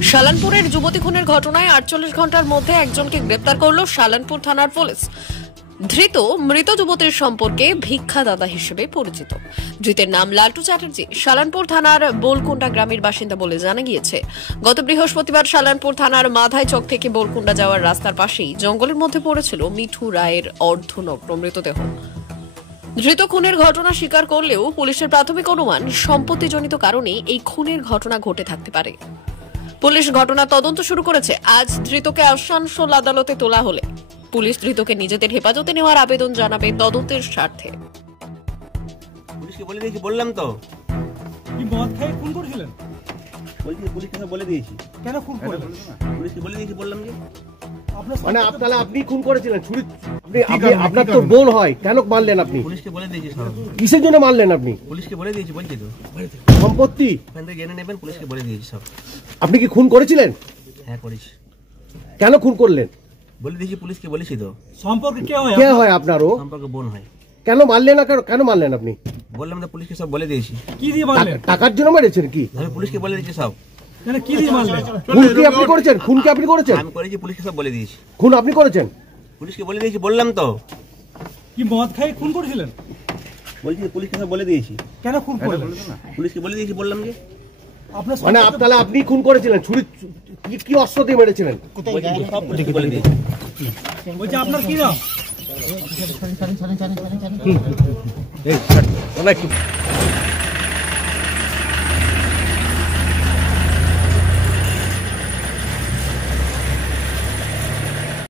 শালানপুরের যুবতী খুনের ঘটনায় 48 ঘন্টার মধ্যে একজনকে গ্রেপ্তার করল শালানপুর থানার পুলিশ। ধৃত মৃত যুবতীর সম্পর্কে ভিক্ষাদাতা হিসেবে পরিচিত। ধৃতের নাম লালটু চ্যাটার্জি, শালানপুর থানার বোলকুন্ডা গ্রামের বাসিন্দা বলে জানা গিয়েছে। গত বৃহস্পতিবার শালানপুর থানার মাধাই চক থেকে বোলকুন্ডা যাওয়ার রাস্তার পাশেই জঙ্গলের মধ্যে পড়েছিল মিঠু রায়ের অর্ধনগ্ন মৃতদেহ। ধৃত খুনের ঘটনা স্বীকার করলেও পুলিশের প্রাথমিক অনুমান সম্পত্তিজনিত কারণে এই খুনের ঘটনা ঘটে থাকতে পারে। পুলিশ ঘটনা তদন্ত শুরু করেছে। আজ ধৃতকে আসানসোল আদালতে তোলা হলে পুলিশ ধৃতকে নিজেদের হেফাজতে নেওয়ার আবেদন জানাবে তদন্তের স্বার্থে। পুলিশকে বলে দিয়েছি, বললাম তো। কি মদ খেয়ে খুন করেছিলেন? বলছি পুলিশকে সব বলে দিয়েছি। কেন খুন করলেন? পুলিশকে বলে দিয়েছি, বললাম যে। মানে তাহলে আপনি খুন করেছিলেন? ছুরি আপনার তো বোন হয়, কেন মারলেন আপনি? পুলিশকে বলে দিয়েছি সব। কিসের জন্য মারলেন আপনি? পুলিশকে বলে দিয়েছি, বলছি তো। সম্পত্তি ওখান থেকে জেনে নেবেন, পুলিশকে বলে দিয়েছি সব। আপনি কি খুন করেছিলেন? হ্যাঁ করিস। কেন খুন করলেন? বলে দিয়েছি, পুলিশকে বলেছি তো। সম্পর্কে কে হয়? কে হয় আপনারও? সম্পর্কে বোন হয়। কেন মারলেন না? কেন মারলেন আপনি? বললাম তো, পুলিশকে সব বলে দিয়েছি। কি দিয়ে মারলেন? টাকার জন্য মেরেছেন কি? আমি পুলিশকে বলে দিয়েছি সব। মানে কি দিয়ে মারলেন? খুন কি আপনি করেছেন? খুন কি আপনি করেছেন? আমি করেছি, পুলিশকে সব বলে দিয়েছি। খুন আপনি করেছেন? পুলিশকে বলে দিয়েছি, বললাম তো। কি মদ খেয়ে খুন করেছিলেন? বলছি পুলিশকে সব বলে দিয়েছি। কেন খুন করলেন? পুলিশকে বলে দিয়েছি, বললাম যে। আপনার মানে তাহলে আপনি খুন করেছিলেন? ছুরি কি অস্ত্র দিয়ে মেরেছিলেন? বলছি তো, সব পুলিশকে বলে দিয়েছি। বলছি আপনার কি নাম? একটু